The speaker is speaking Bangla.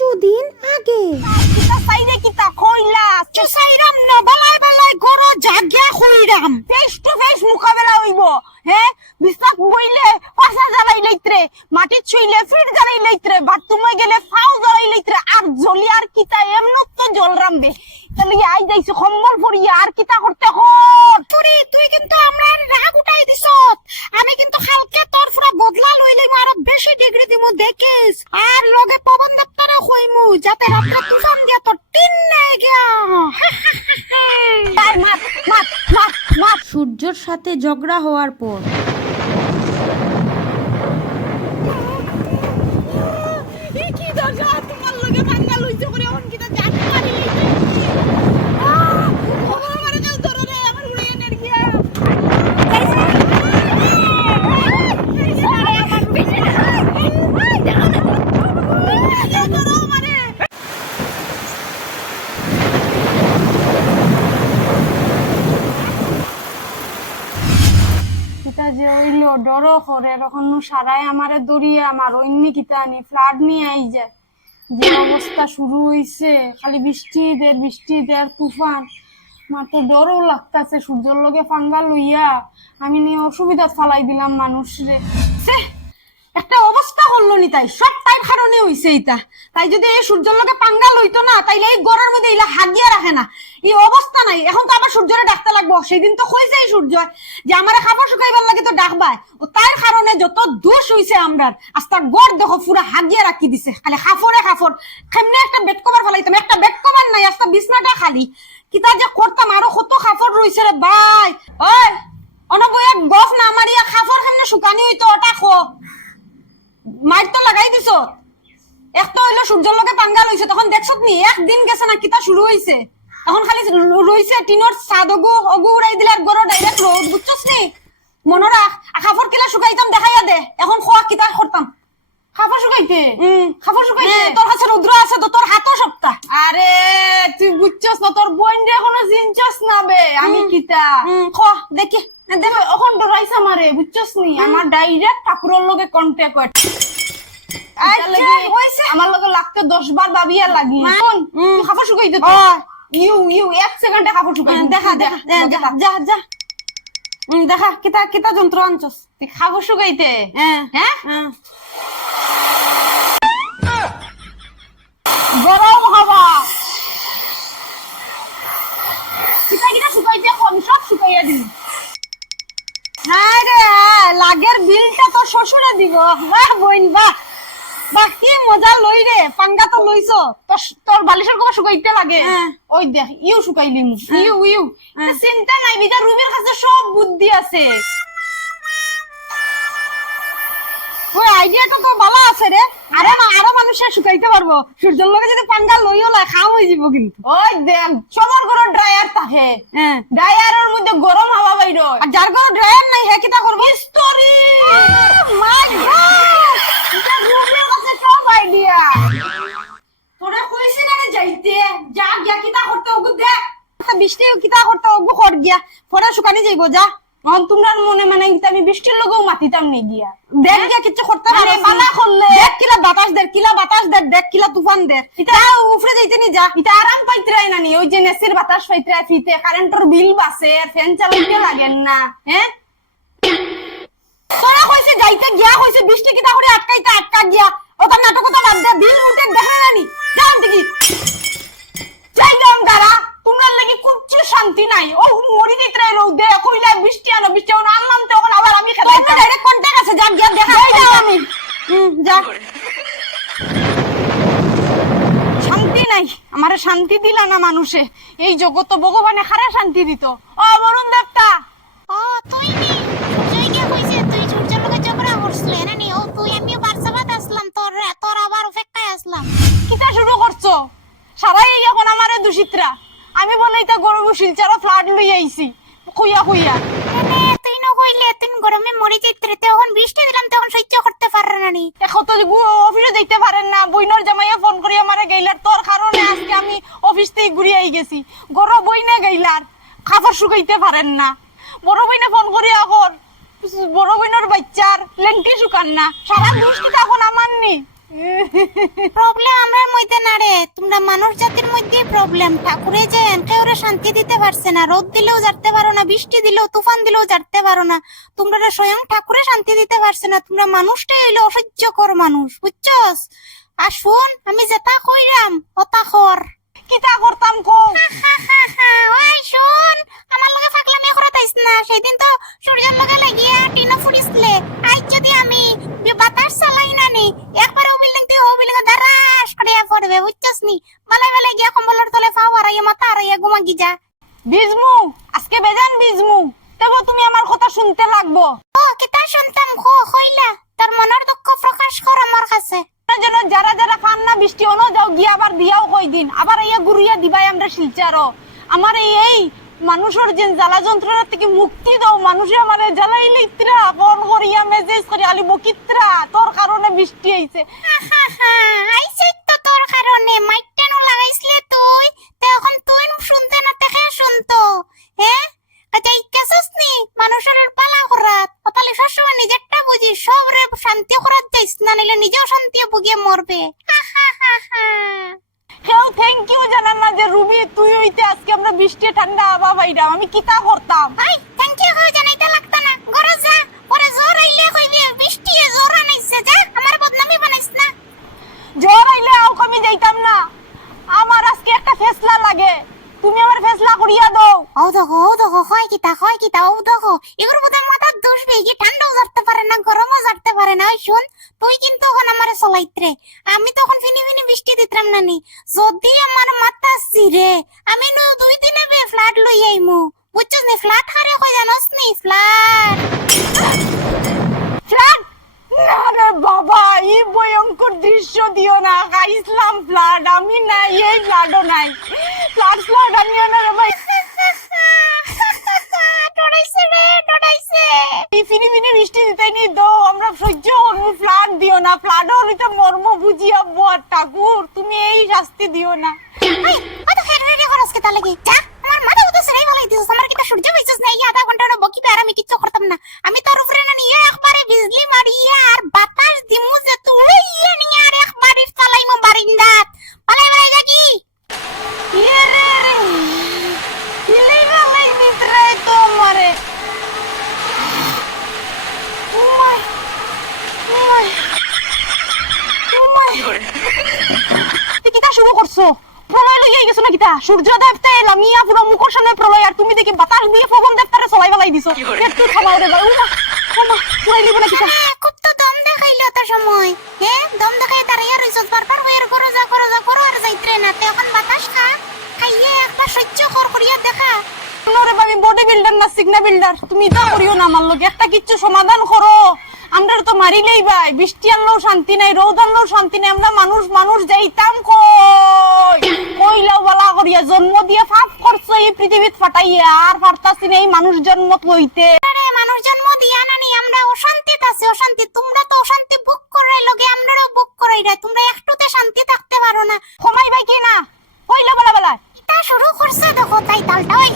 কিছুদিন আগে। কিতা সাইরে কিতা কইলা তো চাইরাম না বালাই বালাই গরো জাগিয়া কইরাম তো জল রামবে তাহলে আই যাইছে কম্বল পরিয়ে আর কিতা করতে হর তুই তুই কিন্তু আমরা রাগ উঠাই দিছ আমি কিন্তু কালকে তোর পুরা বদলা লইলে আরও বেশি ডিগ্রি দিমু দেখিস? আর লগে পবন দপ্তরে কইমু যাতে রাত্রে তুফান দিয়া তোর টিন নাই গিয়া। তাই মাত মাত মাত মাত সূর্যর সাথে ঝগড়া হওয়ার পর কি দরজা তোমার লগে ভাঙ্গা লইছে করে এখন কিটা জানি পারি লইছে ও আমার কাছে ধরে রে আমার উড়ে এনে গিয়া কিতা যে হইল ডর করে। তখন সারাই আমারে দড়িয়ে আমার অন্য কিতা আনি, ফ্লাড নিয়ে আই যায় যে অবস্থা শুরু হইছে, খালি বৃষ্টি দের বৃষ্টি দের, তুফান। আমার ডরও লাগতাছে, সূর্যের লগে ফাঙ্গা লইয়া। আমি নিয়ে অসুবিধা ফালাই দিলাম মানুষ রে সে একটা অবস্থা হলো নি তাই, সব তাই কারণে হইছে এইটা। তাই যদি এই সূর্যের লগে পাঙ্গা লইতো না, তাইলে এই গড়ের মধ্যে ইলা হাগিয়া রাখে না। এই অবস্থা নাই, এখন তো আবার সূর্যরে ডাকতে লাগবো। সেদিন তো কইছে এই সূর্য, যে আমার খাবার শুকাইবার লাগে তো ডাকবাই। ও তার কারণে যত দোষ হইছে আমরার আস্তা গড় দেখো পুরা হাগিয়া রাখি দিছে। খালি খাফরে খাফর, কেমনে একটা বেড কভার ফেলাইতাম, একটা বেড কভার নাই আস্তা বিছনাটা খালি। কিতা যে করতাম, আরও কত খাফর রইছে রে ভাই। ওই, অনবয়া গফ না মারিয়া খাফর কেমনে শুকানি হইতো, ওটা খো মাইর তো লাগাই দিছ। এক তো হইল সূর্যের লগে পাঙ্গা লইছে তখন দেখছত নি একদিন গেছে না কিতা শুরু হইছে তখন খালি রইছে টিনর ছাদ অগু অগু উড়াই দিলে গরো ডাইরেক্ট রোদ বুঝছস নি? মনে রাখ খাফর কিলা শুকাইতাম দেখাইয়া দে এখন খোয়া কিতা করতাম খাফর শুকাইতে হুম খাফর শুকাইতে তোর কাছে রুদ্র আছে তো তোর হাতও সপ্তাহ। আরে তুই বুঝছস না তোর বোন রে এখনও চিনছস না বে আমি কিতা? খ দেখি দেখ এখন ডরাইছে আমারে বুঝছস নি? আমার ডাইরেক্ট ঠাকুরের লগে কন্টাক্ট হয়। আমার লগে লাগতে দশ বার ভাবিয়া লাগি। খাবার শুকাইতে তো। ইউ ইউ এক সেকেন্ডে খাবার শুকাই। দেখা দেখা দেখা। যা যা। দেখা। কিতা কিতা যন্ত্র আনছস? তুই খাবার শুকাইতে? হ্যাঁ। হ্যাঁ? গরম হাওয়া। কিতা কিতা শুকাইতে কম সব শুকাইয়া দিবি হ্যাঁ রে হ্যাঁ লাগের বিলটা তো শ্বশুরে দিব। বাহ বইন বাহ বাহ কি মজা লই রে পাঙ্গা তো লইছ। তোর বালিশের কথা শুকাইতে লাগে। ওই দেখ ইউ শুকাইলি ইউ ইউ। চিন্তা নাই বিটা রুমের কাছে সব বুদ্ধি আছে। ওই আইডিয়াটা তো ভালো আছে রে আরও মা- আরও মানুষের শুকাইতে পারব সূর্যের লগে যদি পাঙ্গা লইও লাই খাম হয়ে যাব কিন্তু। ওই দেখ সবার ঘরে ড্রায়ার থাকে ড্রায়ারের মধ্যে গরম হাওয়া বাইর আর যার ঘরে বৃষ্টি কিতা করতে ওগু কর গিয়া পরে শুকানি যাইবো যা। এখন তোমরা মনে মানে আমি বৃষ্টির লগেও মাতিতাম নি গিয়া দেখ গিয়া কিছু করতে পারে পালা করলে দেখ কিলা বাতাস দেখ কিলা বাতাস দেখ দেখ কিলা তুফান দেখ। এটা উফরে যাইতে নি যা। এটা আরাম পাইতে রাই না নি ওই যে নেসির বাতাস পাইতে রাই ফিতে কারেন্টর বিল বাসে ফ্যান চালাইতে লাগেন না হ্যাঁ তোরা কইছে যাইতে গিয়া কইছে বৃষ্টি কিতা করে আটকাইতে আটকা গিয়া ওটা নাটক তো বাদ দে বিল উঠে দেখে না নি যাম দেখি যাইলাম গারা তোমরা লাগি কুচ্ছ শান্তি নাই ও মরি দিতে রৌদে কইলা বৃষ্টি আনো বৃষ্টি আনো আনলাম তখন আবার আমি খেলাই ডাইরেক্ট কন্টাক্ট আছে যা গিয়া দেখা যাও আমি হুম যা শান্তি নাই। আমারে শান্তি দিলা না মানুষে। এই জগৎ ভগবানে খারা শান্তি দিত। ও বরুণ দেবতা! ও তুই নি সূর্যই কে কইছে তুই সূর্যের লগে ঝগড়া করছিস এনে নি ও তুই আমিও বারসাবাদ আসলাম তোর তোর আবার অপেক্ষায় আসলাম। কিতা শুরু করছ? সবাই এখন আমারে দূষিতরা। আমি বলে এটা গরম শিলচারও ফ্লাড লই আইছি খুইয়া খুইয়া। তুই ন কইলে গরমে মরে যাইতে রে, তখন বৃষ্টি দিলাম, তখন সহ্য করতে পারে না নি। এখন তো অফিসে দেখতে পারেন না, বইনর জামাইয়া ফোন করি আমারে গেইলার, তোর কারণে আজকে আমি অফিস থেকে ঘুরে আই গেছি। গরম বইনে গেইলার খাবার শুকাইতে পারেন না। বড় বইনে ফোন করি এখন বড় বইনের বাচ্চার লেন্টি শুকান না। সারা বৃষ্টি এখন আমার নি প্রবলেম আমরার মধ্যে রে। তোমরা মানুষ জাতির মধ্যেই প্রবলেম। ঠাকুরে যে এনকেওরে শান্তি দিতে পারছে না রোদ দিলেও জারতে পারো না বৃষ্টি দিলেও তুফান দিলেও জারতে পারো না তোমরা স্বয়ং ঠাকুরে শান্তি দিতে পারছে না তোমরা মানুষটাই হইল অসহ্যকর মানুষ বুঝছস? আর শোন আমি যেটা কইরাম ওটা কর। কিতা করতাম কো ওই শোন আমার লগে ফাকলামি করা তাইস না সেদিন তো সূর্যের লগে লাগিয়া টিনা ফুড়িসলে আজ যদি আমি বাতাস চালাই না নি গিজা। বিজমু আজকে বেজান বিজমু তবে তুমি আমার কথা শুনতে লাগবো। ও কিতা শুনতাম খো কইলা। তোর মনের দুঃখ প্রকাশ কর আমার কাছে। যেন যারা যারা খান না বৃষ্টি অনো যাও গিয়ে আবার দিয়াও কই দিন আবার ইয়া গুড়িয়া দিবাই আমরা শিলচারও আমার এই এই মানুষের যে জ্বালা যন্ত্রণা থেকে মুক্তি দাও। মানুষে আমার জ্বালাইলে ইত্রা ফোন করিয়া মেসেজ করি আলি বকিত্রা তোর কারণে বৃষ্টি আইছে আইছে তো তোর কারণে মাইকটানো যাইস না নিলে নিজেও শান্তি ভুগিয়ে মরবে। হেও থ্যাংক ইউ জানান না যে রুবি তুই হইতে আজকে আমরা বৃষ্টি ঠান্ডা আবা বাইরা আমি কিতা করতাম? আই থ্যাংক ইউ কই জানাইতে লাগতা না। ঘরে যা পরে জোর আইলে কইবি বৃষ্টি জোর আনাইছে যা আমার বদনামি বানাইস না। জ্বর আইলে আও আমি যাইতাম না। আমার আজকে একটা ফেসলা লাগে। তুমি আমার ফেসলা করিয়া দাও। ও দেখো ও দেখো হয় কিতা হয় কিতা ও দেখো বোধহয় মাথার দোষ নেই ঠান্ডাও জারতে পারে না, গরমও জারতে পারে না। শুন, তুই কিন্তু এখন আমারে চলাইত্রে। আমি তখন ফিনি ফিনি বৃষ্টি দিতাম না নি যদি আমার মাথা সিরে আমি নু দুই দিনে বে ফ্ল্যাট লই আইমু। বুঝছস নি, ফ্ল্যাট হারে কই জানোস নি? ফ্ল্যাট। না রে বাবা, এই ভয়ঙ্কর দৃশ্য দিও না। ইসলাম ফ্লাড আমি নাই, এই ফ্লাডও নাই। ফ্লাড ফ্লাড আমিও না রে ভাই ডরাইছে রে ডরাইছে এই ফিনি ফিনি বৃষ্টি দিতে নি দো আমরা সহ্য করব ফ্লাড দিও না ফ্লাডও এটা মর্ম বুঝিয়া বর ঠাকুর তুমি এই শাস্তি দিও না আই অত হেড রেডি করস কে তালে কি যা আমার মাথা উতো সেরাই ভালাই দিছস আমার কিটা সূর্য হইছস না এই আধা ঘণ্টা বকিবে আর আমি কিচ্ছু করতাম না আমি তোর উপরে না নিয়ে একবারে বিজলি মারিয়া আর বাতাস দিমু যে তুই ইয়ে নিয়ে আর একবারে চালাইমু বারিন্দাত পালাই বালাই যাকি ইয়ে রে রে ইলেই না লাই মিত্রে তো মরে উমাই উমাই উমাই তুই কিতা করছ প্রলয় লইয়া গেছো না কিতা? সূর্য দেবতা লামিয়া পুরো মুখর সামনে প্রলয় আর তুমি দেখি বাতাস দিয়ে ফগন দেবতারে সবাই বেলাই দিছো। একটু থামাও রে ভাই উমা উমা পুরাই লিব না কিতা? হ্যাঁ, খুব তো দম দেখাইলো তো সময়। হ্যাঁ দম দেখাই তার ইয়ার হইছস বারবার হইয়ার করো যা করো যা করো আর যাইত্রে না। তে এখন বাতাস খা। খাইয়ে একবার সহ্য কর করিয়া দেখা। রে ভাবি বডি বিল্ডার না সিগনা বিল্ডার তুমি এটা করিও না আমার লোক একটা কিচ্ছু সমাধান করো মারিলেই ভাই বৃষ্টি আনলেও শান্তি নাই রোদ আনলেও শান্তি নাই আমরা মানুষ মানুষ যাইতাম কই? কইলাও বলা করিয়া জন্ম দিয়ে ফাঁক করছ এই পৃথিবীত ফাটাইয়া আর ফারতাছি না এই মানুষ জন্ম লইতে। মানুষ জন্ম দিয়া নানি আমরা অশান্তিতে আছি অশান্তি। তোমরা তো অশান্তি বুক করাই লগে আমরাও বুক করাই রে তোমরা একটুতে শান্তি থাকতে পারো না। সময় ভাই কি না? কইলা বলা বলা এটা শুরু করছে দেখো তাই তালটা ওই।